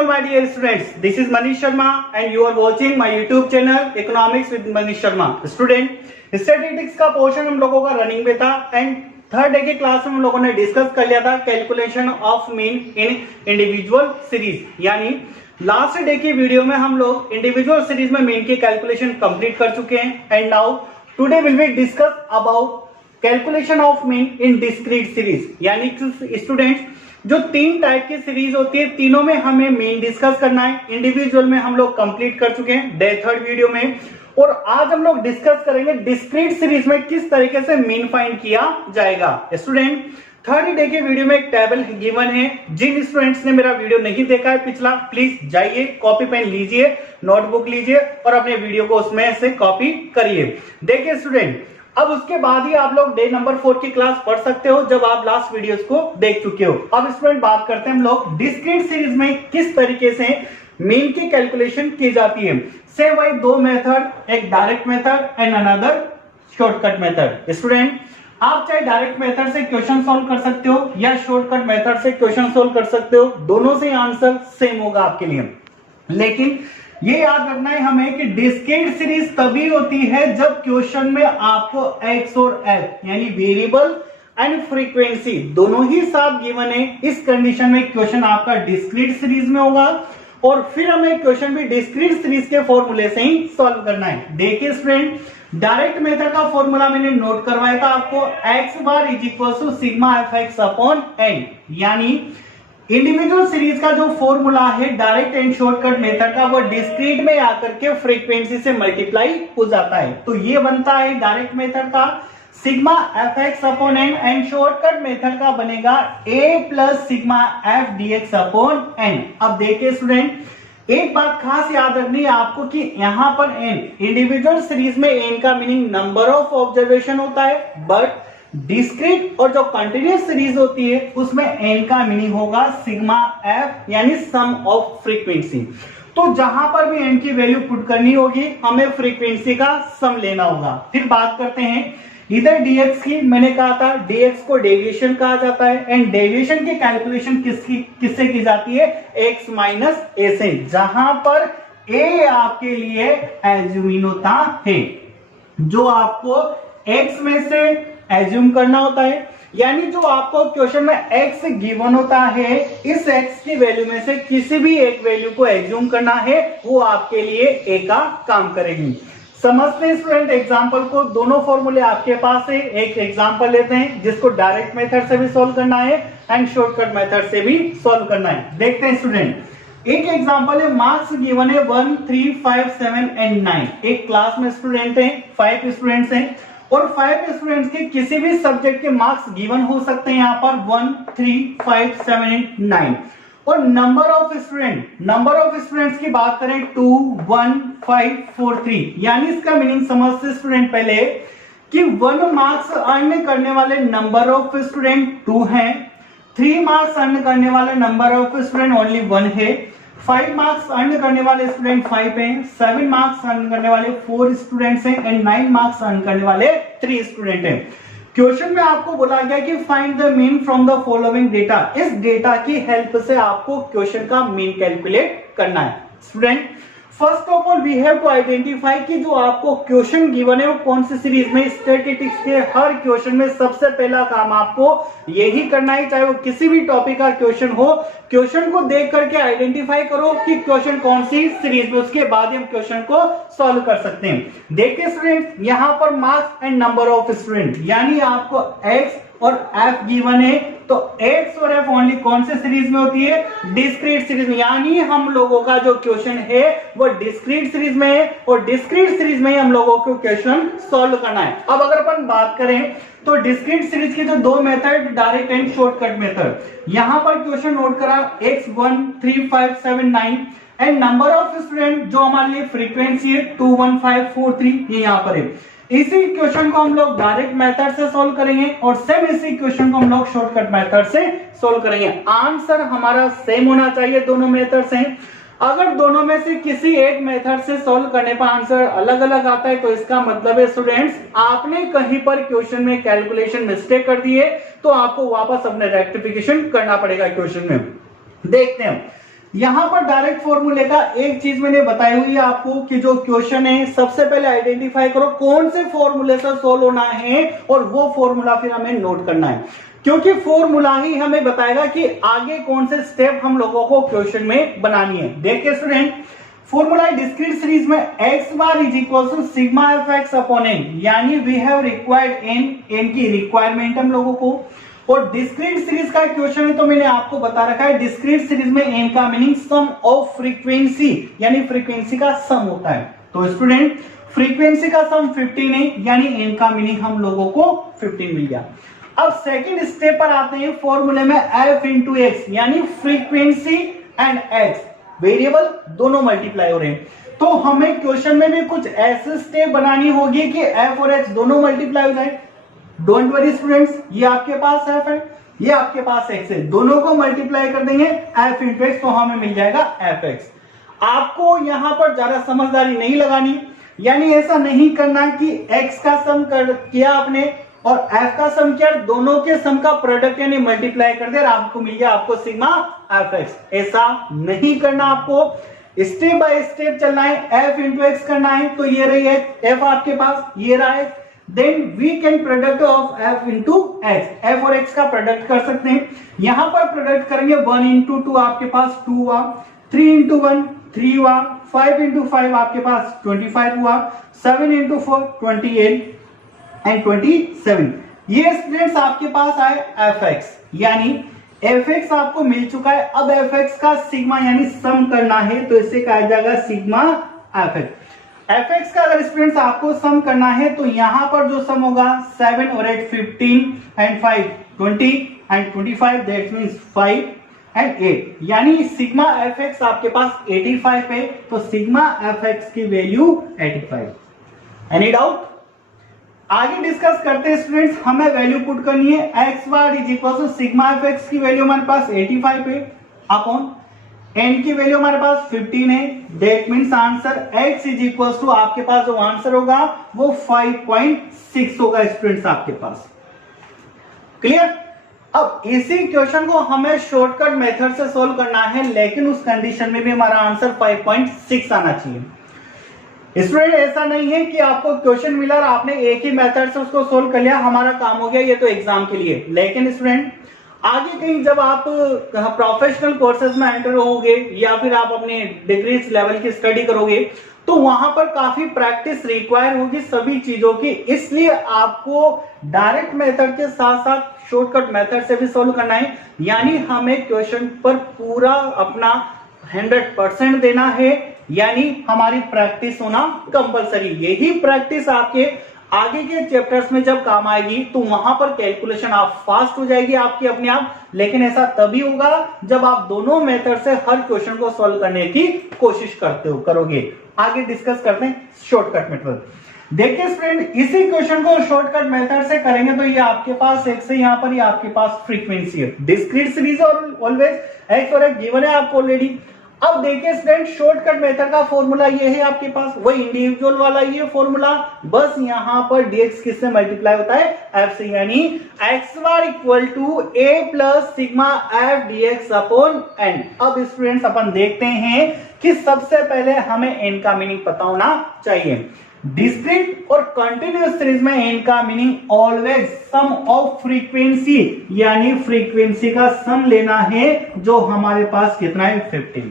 all my dear students, this is Manish Sharma and you are watching my YouTube channel Economics with Manish Sharma. Student, statistics का portion हम लोगों का running में था and third day के class में हम लोगों ने डिस्कस कर लिया था calculation of mean in individual series. यानी लास्ट डे की वीडियो में हम लोग इंडिविजुअल सीरीज में मीन की कैलकुलेशन कंप्लीट कर चुके हैं and now today will be discuss about calculation of mean in discrete series. यानी स्टूडेंट्स, जो तीन टाइप की सीरीज होती है तीनों में हमें मीन डिस्कस करना है। इंडिविजुअल में हम लोग कंप्लीट कर चुके हैं डे थर्ड वीडियो में, और आज हम लोग डिस्कस करेंगे डिस्क्रीट सीरीज में किस तरीके से मीन फाइंड किया जाएगा। स्टूडेंट, थर्ड डे के वीडियो में एक टेबल गिवन है। जिन स्टूडेंट्स ने मेरा वीडियो नहीं देखा है पिछला, प्लीज जाइए, कॉपी पेन लीजिए, नोटबुक लीजिए और अपने वीडियो को उसमें से कॉपी करिए। देखिए स्टूडेंट, अब उसके बाद ही आप लोग डे नंबर 4 की क्लास पढ़ सकते हो जब आप लास्ट वीडियोस को देख चुके हो। अब स्टूडेंट बात करते हैं हम लोग डिस्क्रीट सीरीज में किस तरीके से मीन की कैलकुलेशन की जाती है। से वही दो मेथड, एक direct method and another shortcut method. Student, आप चाहे डायरेक्ट मेथड से क्वेश्चन सॉल्व कर सकते हो या शॉर्टकट मेथड से क्वेश्चन सॉल्व कर सकते हो, दोनों से आंसर सेम होगा आपके लिए। लेकिन ये याद रखना है हमें कि डिस्क्रीट सीरीज तभी होती है जब क्वेश्चन में आपको एक्स और एफ यानी वेरिएबल एंड फ्रीक्वेंसी दोनों ही साथ गिवन है। इस कंडीशन में क्वेश्चन आपका डिस्क्रीट सीरीज में होगा और फिर हमें क्वेश्चन भी डिस्क्रीट सीरीज के फॉर्मूले से ही सॉल्व करना है। देखिए स्टूडेंट, डायरेक्ट मेथड का फॉर्मूला मैंने नोट करवाया था आपको, x bar is equal to sigma f x upon n. यानी इंडिविजुअल सीरीज का जो फॉर्मूला है डायरेक्ट एंड शॉर्टकट मेथड का, वो डिस्क्रीट में आकर के फ्रीक्वेंसी से मल्टीप्लाई हो जाता है। तो ये बनता है डायरेक्ट मेथड का sigma f x upon n and shortcut method का बनेगा a plus sigma f d x upon n. अब देखिए स्टूडेंट, एक बात खास याद रखनी है आपको कि यहां पर एन, इंडिविजुअल सीरीज में एन का मीनिंग नंबर ऑफ ऑब्जर्वेशन होता है, बट डिस्क्रीट और जो कंटिन्यूअस सीरीज होती है उसमें एन का मीनिंग होगा सिग्मा एफ यानी सम ऑफ फ्रीक्वेंसी। तो जहां पर भी एन की वैल्यू पुट करनी होगी हमें फ्रीक्वेंसी का सम लेना होगा। फिर बात करते हैं इधर dx की, मैंने कहा था dx को डेविएशन कहा जाता है एंड डेविएशन की कैलकुलेशन किससे की जाती है, x माइनस ए से, जहां पर a आपके लिए एज्यूमिन होता है, जो आपको x में से एज्यूम करना होता है। यानी जो आपको क्वेश्चन में x गिवन होता है, इस x की वैल्यू में से किसी भी एक वैल्यू को एज्यूम करना है, वो आपके लिए a का काम करेगी। समझते हैं स्टूडेंट एग्जांपल को, दोनों फॉर्मूले आपके पास है। एक एग्जांपल लेते हैं जिसको डायरेक्ट मेथड से भी सॉल्व करना है एंड शॉर्टकट मेथड से भी सॉल्व करना है। देखते हैं स्टूडेंट, एक एग्जांपल है, मार्क्स गिवन है 1, 3, 5, 7 एंड 9। एक क्लास में स्टूडेंट हैं, 5 स्टूडेंट्स हैं और 5 स्टूडेंट्स के किसी भी सब्जेक्ट के मार्क्स गिवन हो सकते हैं यहाँ पर 1, 3, 5, 7 एंड 9। और नंबर ऑफ स्टूडेंट्स की बात करें 2, 1, 5, 4, 3। यानी इसका मीनिंग समझते स्टूडेंट पहले कि 1 मार्क्स अर्न करने वाले नंबर ऑफ स्टूडेंट 2 हैं, 3 मार्क्स अर्न करने वाले नंबर ऑफ स्टूडेंट ओनली 1 है, 5 मार्क्स अर्न करने वाले स्टूडेंट 5 हैं, 7 मार्क्स अर्न करने वाले 4 स्टूडेंट्स हैं एंड 9 मार्क्स अर्न करने वाले 3 स्टूडेंट हैं। क्वेश्चन में आपको बोला गया कि find the mean from the following data. इस डेटा की हेल्प से आपको क्वेश्चन का मीन कैलकुलेट करना है। Student, first of all we have to identify कि जो आपको क्वेश्चन गिवन है वो कौन सी सीरीज में। स्टैटिस्टिक्स के हर क्वेश्चन में सबसे पहला काम आपको यही करना है, चाहे वो किसी भी टॉपिक का क्वेश्चन हो, क्वेश्चन को देख करके आइडेंटिफाई करो कि क्वेश्चन कौन सी सीरीज में, उसके बाद हम क्वेश्चन को सॉल्व कर सकते हैं। देखिए स्टूडेंट, यहां पर marks and number of student, यानी आपको x और f गिवन है, तो x और f ओनली कौन से सीरीज में होती है, डिस्क्रीट सीरीज में। यानी हम लोगों का जो क्वेश्चन है वो डिस्क्रीट सीरीज में है और डिस्क्रीट सीरीज में ही हम लोगों को क्वेश्चन सॉल्व करना है। अब अगर अपन बात करें तो डिस्क्रीट सीरीज के जो दो method, direct and shortcut method, यहां पर क्वेश्चन नोट करा x 1, 3, 5, 7, 9 and number of student जो हमारे लिए फ्रीक्वेंसी है 2, 1, 5, 4, 3, ये यहां पर है। इसी क्वेश्चन को हम लोग डायरेक्ट मेथड से सॉल्व करेंगे और सेम इसी क्वेश्चन को हम लोग शॉर्टकट मेथड से सॉल्व करेंगे। आंसर हमारा सेम होना चाहिए दोनों मेथड से। अगर दोनों में से किसी एक मेथड से सॉल्व करने पर आंसर अलग अलग आता है तो इसका मतलब है स्टूडेंट्स आपने कहीं पर क्वेश्चन में कैलकुलेशन मिस्टेक कर दी है, तो आपको वापस अपने रेक्टिफिकेशन करना पड़ेगा क्वेश्चन में। देखते हैं यहां पर डायरेक्ट फॉर्मूले का एक चीज मैंने बताई हुई है आपको कि जो क्वेश्चन है सबसे पहले आइडेंटिफाई करो कौन से फॉर्मूले से सोल्व होना है और वो फॉर्मूला फिर हमें नोट करना है, क्योंकि फॉर्मूला ही हमें बताएगा कि आगे कौन से स्टेप हम लोगों को क्वेश्चन में बनानी है। देखिए स्टूडेंट, फॉर्मूला डिस्क्रीट सीरीज में x bar is equal to sigma f x upon n, यानी वी हैव रिक्वायर्ड एन की रिक्वायरमेंट हम लोगों को, और डिस्क्रीट सीरीज का क्वेश्चन है तो मैंने आपको बता रखा है डिस्क्रीट सीरीज में एन का मीनिंग सम ऑफ फ्रीक्वेंसी, यानी फ्रीक्वेंसी का सम होता है। तो स्टूडेंट फ्रीक्वेंसी का सम 15 है, यानी एन का मीनिंग हम लोगों को 15 मिल गया। अब सेकंड स्टेप पर आते हैं, फॉर्मूले में f इंटू एक्स, यानी फ्रीक्वेंसी एंड एक्स वेरिएबल दोनों मल्टीप्लाई हो रहे हैं, तो हमें क्वेश्चन में भी कुछ ऐसे स्टेप बनानी होगी कि f और x दोनों मल्टीप्लाई हो जाए। डोंट वरी स्टूडेंट्स, ये आपके पास f है, ये आपके पास x है, दोनों को मल्टीप्लाई कर देंगे f इंटू एक्स, तो हमें मिल जाएगा fx। आपको यहां पर ज्यादा समझदारी नहीं लगानी, यानी ऐसा नहीं करना कि x का सम किया आपने और f का सम किया, दोनों के सम का प्रोडक्ट यानी मल्टीप्लाई कर दिया और आपको मिल गया आपको सिग्मा fx। ऐसा नहीं करना, आपको स्टेप बाय स्टेप चलना है, f इंटू एक्स करना है, तो ये रही है f आपके पास, ये रहा है, then we can product of f into x, f और x का प्रोडक्ट कर सकते हैं। यहां पर प्रोडक्ट करेंगे 1 इंटू 2 आपके पास 2 हुआ, 3 इंटू 1 3 हुआ, 5 इंटू 5 आपके पास 25 हुआ, 7 इंटू 4 28 एंड 27। ये स्टूडेंट्स आपके पास आए fx, यानी fx आपको मिल चुका है। अब fx का सिग्मा यानी सम करना है, तो इससे कहा जाएगा सिग्मा fx। fx का अगर स्टूडेंट्स आपको सम करना है तो यहां पर जो सम होगा 7 और 8 15 and 5 20 and 25, that means 5 and 8, यानी सिग्मा fx आपके पास 85 है, तो सिग्मा fx की वैल्यू 85। Any doubt? आगे डिस्कस करते हैं स्टूडेंट्स, हमें वैल्यू पुट करनी है, x bar is equal to sigma fx की वैल्यू हमारे पास 85 है अपॉन n की वैल्यू हमारे पास 15 है, that means answer x is equal to आपके पास जो आंसर होगा वो 5.6 होगा स्टूडेंट्स आपके पास। क्लियर? अब इसी क्वेश्चन को हमें शॉर्टकट मेथड से सॉल्व करना है, लेकिन उस कंडीशन में भी हमारा आंसर 5.6 आना चाहिए। स्टूडेंट ऐसा नहीं है कि आपको क्वेश्चन मिला और आपने एक ही मेथड से उसको सोल्व कर लिया, हमारा काम हो गया, ये तो एग्जाम के लिए। लेकिन स्टूडेंट आगे कहीं जब आप प्रोफेशनल कोर्सेज में एंटर होगे या फिर आप अपने डिग्री लेवल की स्टडी करोगे, तो वहां पर काफी प्रैक्टिस रिक्वायर होगी सभी चीजों की, इसलिए आपको डायरेक्ट मेथड के साथ साथ शॉर्टकट मेथड से भी सोल्व करना है, यानी हमें क्वेश्चन पर पूरा अपना 100% देना है, यानी हमारी प्रैक्टिस होना कंपलसरी। यही प्रैक्टिस आपके आगे के चैप्टर्स में जब काम आएगी तो वहां पर कैलकुलेशन आप फास्ट हो जाएगी आपकी अपने आप, लेकिन ऐसा तभी होगा जब आप दोनों मेथड से हर क्वेश्चन को सॉल्व करने की कोशिश करोगे। आगे डिस्कस करते हैं शॉर्टकट मेथड। देखिए स्टूडेंट, इसी क्वेश्चन को शॉर्टकट मेथड से करेंगे तो ये आपके पास x है, यहाँ पर ये आपके पास फ्रीक्वेंसी है, डिस्क्रीट सीरीज और ऑलवेज x और x गिवन है आपको ऑलरेडी। अब देखिए स्टूडेंट, शॉर्टकट मेथड का फॉर्मूला ये है आपके पास, वही इंडिविजुअल वाला ये फॉर्मूला, बस यहां पर dx किससे मल्टीप्लाई होता है, f से, यानी x बार equal to a plus sigma f dx upon n। अब स्टूडेंट्स अपन देखते हैं कि सबसे पहले हमें n का मीनिंग पता होना चाहिए। डिस्क्रीट और कंटिन्यूअस सीरीज में n का meaning always sum of frequency, यानी फ्रीक्वेंसी का सम लेना है, जो हमारे पास कितना है 15।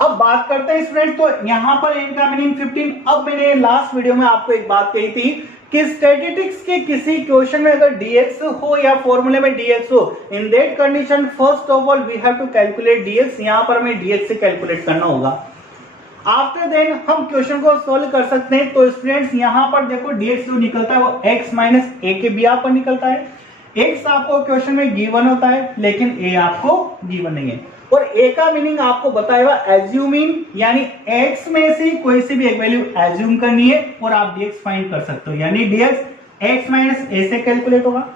अब बात करते हैं स्टूडेंट, तो यहां पर n का मीनिंग 15। अब मैंने लास्ट वीडियो में आपको एक बात कही थी कि स्टैटिस्टिक्स के किसी क्वेश्चन में अगर dx हो या फॉर्मूले में dx हो, in that condition first of all we have to calculate dx, यहां पर हमें dx से कैलकुलेट करना होगा। आफ्टर देन हम क्वेश्चन को सॉल्व कर सकते हैं। तो स्टूडेंट्स यहां पर देखो dx जो निकलता है वो x माइनस a के बिया पर निकलता है। x आपको क्वेश्चन में गिवन होता है, लेकिन a आपको गिवन नहीं है, और a का मीनिंग आपको बताएगा एज्यूमिंग, यानी x में से कोई सी भी एक वैल्यू एज्यूम करनी है और आप dx फाइंड कर सकते हो, यानी dx x माइनस a से कैलकुलेट होगा।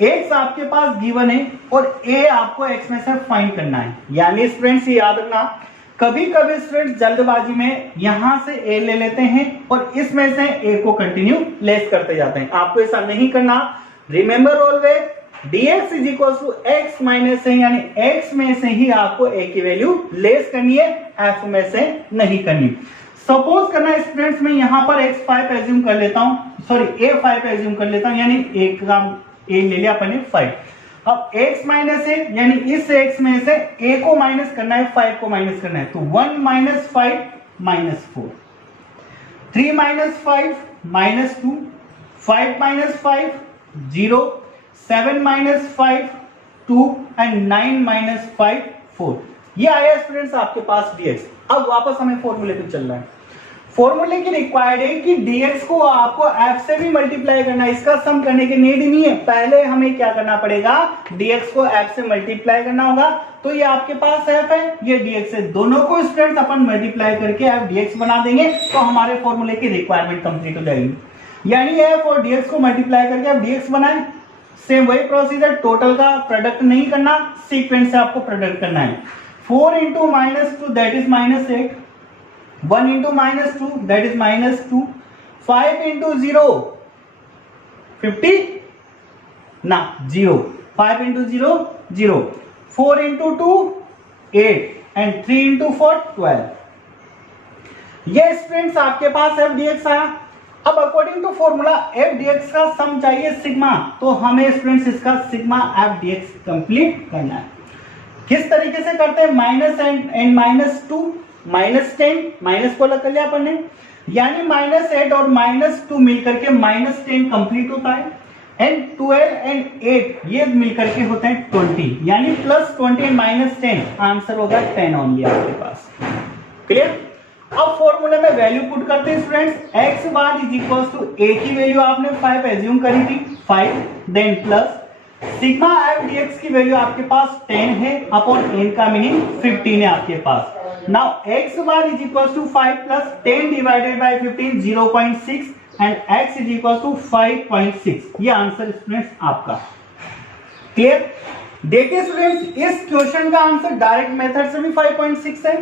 x आपके पास गिवन है और a आपको x में से फाइंड करना है, यानी स्टूडेंट्स याद रखना, कभी कभी स्टूडेंट्स जल्दबाजी में यहां से a ले लेते हैं और इसमें से a को कंटिन्यू लेस करते जाते हैं, आपको ऐसा नहीं करना। Remember always dx is equal to x minus है, यानी x में से ही आपको a की वैल्यू लेस करनी है, f में से नहीं करनी। सपोज करना स्टूडेंट्स मैं यहां पर x5 एज्यूम कर लेता हूं, सॉरी a5 एज्यूम कर लेता हूं, यानी एक का a ले लिया अपने 5। अब x माइनस है, यानी इस x में से a को माइनस करना है, 5 को माइनस करना है, तो 1 minus 5 minus 4, 3 minus 5 minus 2, 5 minus 5 0, 7 minus 5 2 and 9 minus 5 4। ये आया स्टूडेंट्स आपके पास dx। अब वापस हमें फॉर्मूले पे चलना है। फॉर्मूले की रिक्वायर्ड है कि dx को आपको f से भी मल्टीप्लाई करना है, इसका सम करने की नीड नहीं है। पहले हमें क्या करना पड़ेगा, dx को f से मल्टीप्लाई करना होगा। तो ये आपके पास f है, ये dx है, दोनों को स्टूडेंट्स अपन मल्टीप्लाई करके f dx बना देंगे, तो हमारे फॉर्मूले की रिक्वायरमेंट कंप्लीट हो जाएगी। यानी f और dx को मल्टीप्लाई करके आप dx बनाए। सेम वही प्रोसीजर, टोटल का प्रोडक्ट नहीं करना, सीक्वेंस से आपको प्रोडक्ट करना है। 4 into minus 2 that is minus 8, 1 into minus 2 that is minus 2, 5 into 0 50 ना 0, 5 इंटू 0 0, 4 इंटू 2 8 एंड 3 इंटू 4 12। ये स्टूडेंट्स आपके पास f dx आया। अब according to formula f dx का सम चाहिए सिग्मा, तो हमें स्टूडेंट्स इसका सिग्मा f dx कंप्लीट करना है। किस तरीके से करते हैं, minus and minus 2 minus 10, minus को अलग कर लिया अपन ने, यानी माइनस 8 और माइनस 2 मिलकर के माइनस 10 कंप्लीट होता है, एंड 12 एंड 8 ये मिलकर के होते हैं 20, यानी प्लस 20 एंड माइनस 10, आंसर होगा 10 ओनली आपके पास। क्लियर। अब फॉर्मूले में वैल्यू पुट करते हैं students, x bar is equal to a की वैल्यू आपने 5 एज्यूम करी थी 5, then plus sigma f dx की वैल्यू आपके पास 10 है अपॉन n का मीनिंग 15 है आपके पास। Now x bar is equal to 5 plus 10 divided by 15 0.6 and x is equal to 5.6। ये आंसर स्टूडेंट्स आपका। क्लियर। देखिए स्टूडेंट्स, इस क्वेश्चन का आंसर डायरेक्ट मेथड से भी 5.6 है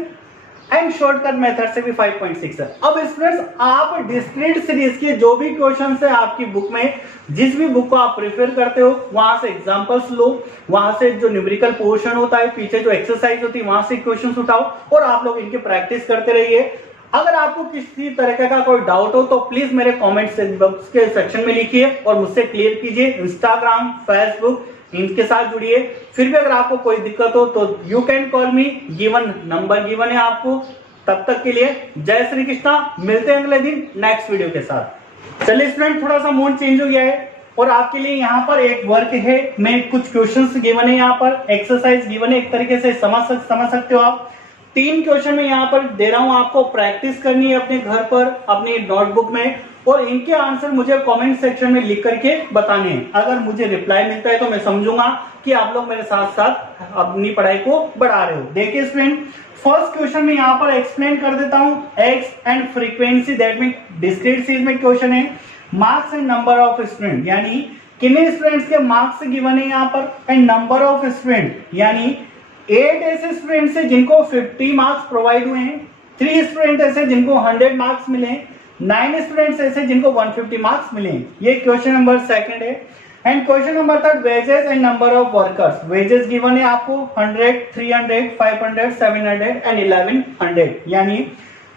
एंड शॉर्टकट मेथड से भी 5.6 है। अब स्टूडेंट्स आप डिस्क्रीट सीरीज के जो भी क्वेश्चन है आपकी बुक में, जिस भी बुक को आप प्रेफर करते हो वहां से एग्जांपल्स लो, वहां से जो न्यूमेरिकल पोर्शन होता है, पीछे जो एक्सरसाइज होती है वहां से क्वेश्चंस उठाओ और आप लोग इनकी प्रैक्टिस करते रहिए। अगर आपको किसी तरह का कोई डाउट हो तो प्लीज मेरे कमेंट बॉक्स के सेक्शन में लिखिए और मुझसे क्लियर कीजिए। इंस्टाग्राम, फेसबुक इनके साथ जुड़िए। फिर भी अगर आपको कोई दिक्कत हो तो you can call me, given number given है आपको। तब तक के लिए जय श्री कृष्णा, मिलते हैं अगले दिन नेक्स्ट वीडियो के साथ। चलिए स्टूडेंट, थोड़ा सा मूड चेंज हो गया है और आपके लिए यहाँ पर एक वर्क है, मैं कुछ क्वेश्चंस गिवन है, यहाँ पर एक्सरसाइज गिवन है, एक तरीके से समझ सकते हो आप। 3 क्वेश्चन में यहाँ पर दे रहा हूं, आपको प्रैक्टिस करनी है अपने घर पर अपनी नोटबुक में, और इनके आंसर मुझे कमेंट सेक्शन में लिख करके बताने हैं। अगर मुझे रिप्लाई मिलता है तो मैं समझूंगा कि आप लोग मेरे साथ साथ अपनी पढ़ाई को बढ़ा रहे हो। देखिए स्टूडेंट, फर्स्ट क्वेश्चन में यहाँ पर एक्सप्लेन कर देता हूँ, x and frequency, that mean discrete series में क्वेश्चन है। Marks and number of student, यानी कितने स्टूडेंट्स के मार्क्स गिवन है यहाँ पर, एंड नंबर ऑफ स्टूडेंट, यानी 8 ऐसे स्टूडेंट्स हैं जिनको 50 मार्क्स प्रोवाइड हुए हैं, 3 स्टूडेंट ऐसे जिनको 100 मार्क्स मिले हैं, 9 स्टूडेंट्स ऐसे जिनको 150 मार्क्स मिले हैं। ये क्वेश्चन नंबर 2 है। And question number 3, wages and number of workers. Wages given है आपको 100, 300, 500, 700 एंड 1100, यानी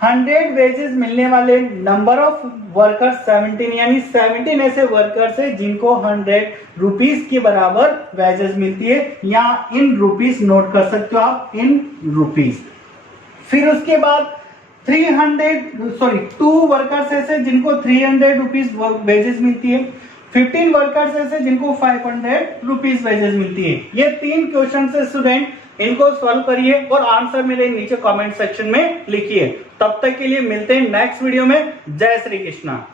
100 वेजेस मिलने वाले, नंबर ऑफ वर्कर्स 17, यानी 17 ऐसे वर्कर्स है जिनको 100 रुपीज के बराबर वेजेस मिलती है, या इन रुपीज नोट कर सकते हो आप, इन रुपीज। फिर उसके बाद 2 वर्कर्स ऐसे जिनको 300 रुपीज वेजेस मिलती है, 15 वर्कर्स ऐसे जिनको 500 रुपीज वेजेस मिलती है। ये 3 क्वेश्चन से स्टूडेंट, इनको सॉल्व करिए और आंसर मेरे नीचे कमेंट सेक्शन में लिखिए। तब तक के लिए मिलते हैं नेक्स्ट वीडियो में। जय श्री कृष्णा।